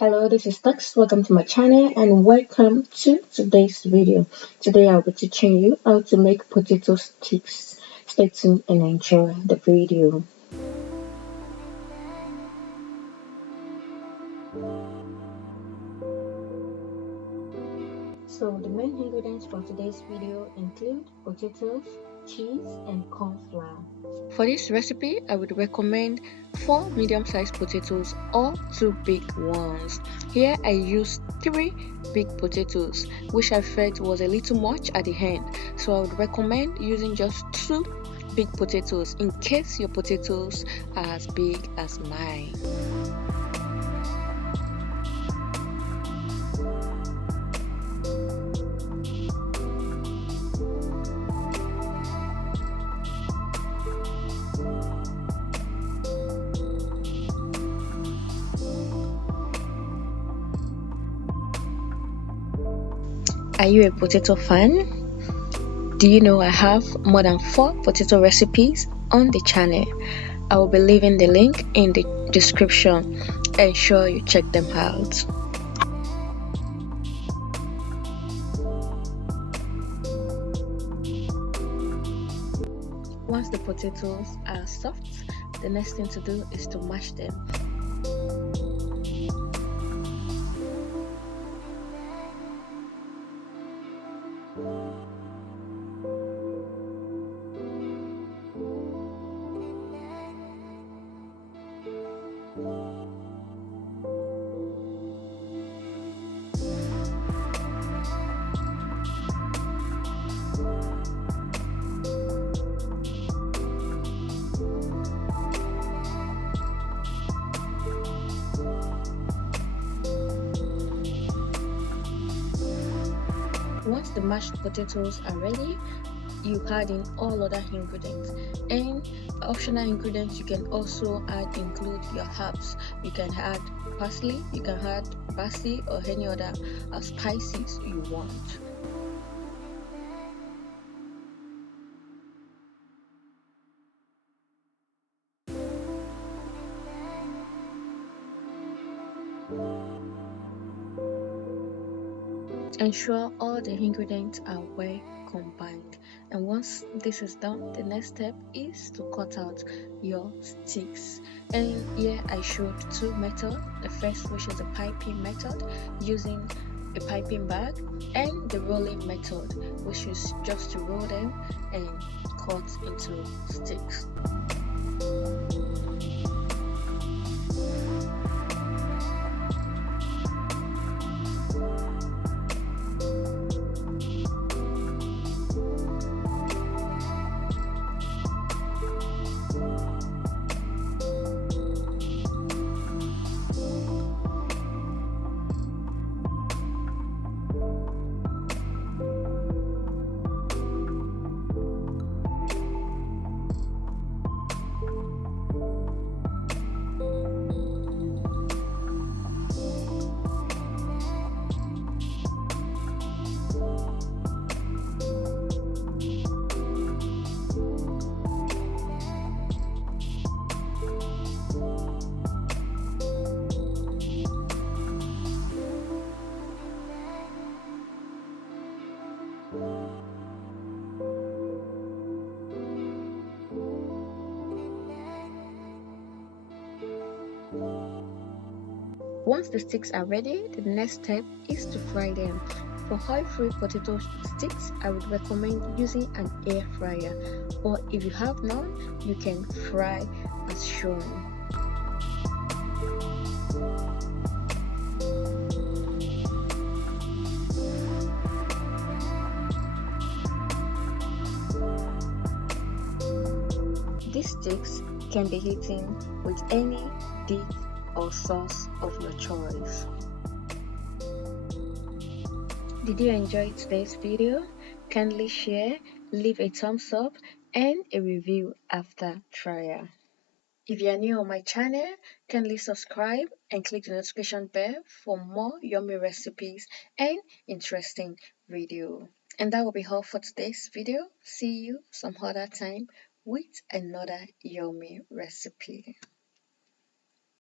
Hello, this is Tux. Welcome to my channel and welcome to today's video. Today I'll be teaching you how to make potato sticks. Stay tuned and enjoy the video. So the main ingredients for today's video include potatoes, cheese and corn flour. For this recipe, I would recommend 4 medium-sized potatoes or 2 big ones. Here I used 3 big potatoes, which I felt was a little much at the end. So I would recommend using just 2 big potatoes in case your potatoes are as big as mine. Are you a potato fan? Do you know I have more than 4 potato recipes on the channel? I will be leaving the link in the description. Ensure you check them out. Once the potatoes are soft, the next thing to do is to mash them. Once the mashed potatoes are ready, you add in all other ingredients, and optional ingredients you can also add include your herbs. You can add parsley, you can add basil or any other spices you want. Ensure all the ingredients are well combined, and once this is done, the next step is to cut out your sticks. And here I showed 2 methods. The first, which is the piping method using a piping bag, and the rolling method, which is just to roll them and cut into sticks. Once the sticks are ready, the next step is to fry them. For oil-free potato sticks, I would recommend using an air fryer, or if you have none, you can fry as shown. These sticks can be eaten with any dip or sauce of your choice. Did you enjoy today's video? Kindly share, leave a thumbs up and a review after trial. If you are new on my channel, kindly subscribe and click the notification bell for more yummy recipes and interesting videos. And that will be all for today's video. See you some other time with another yummy recipe.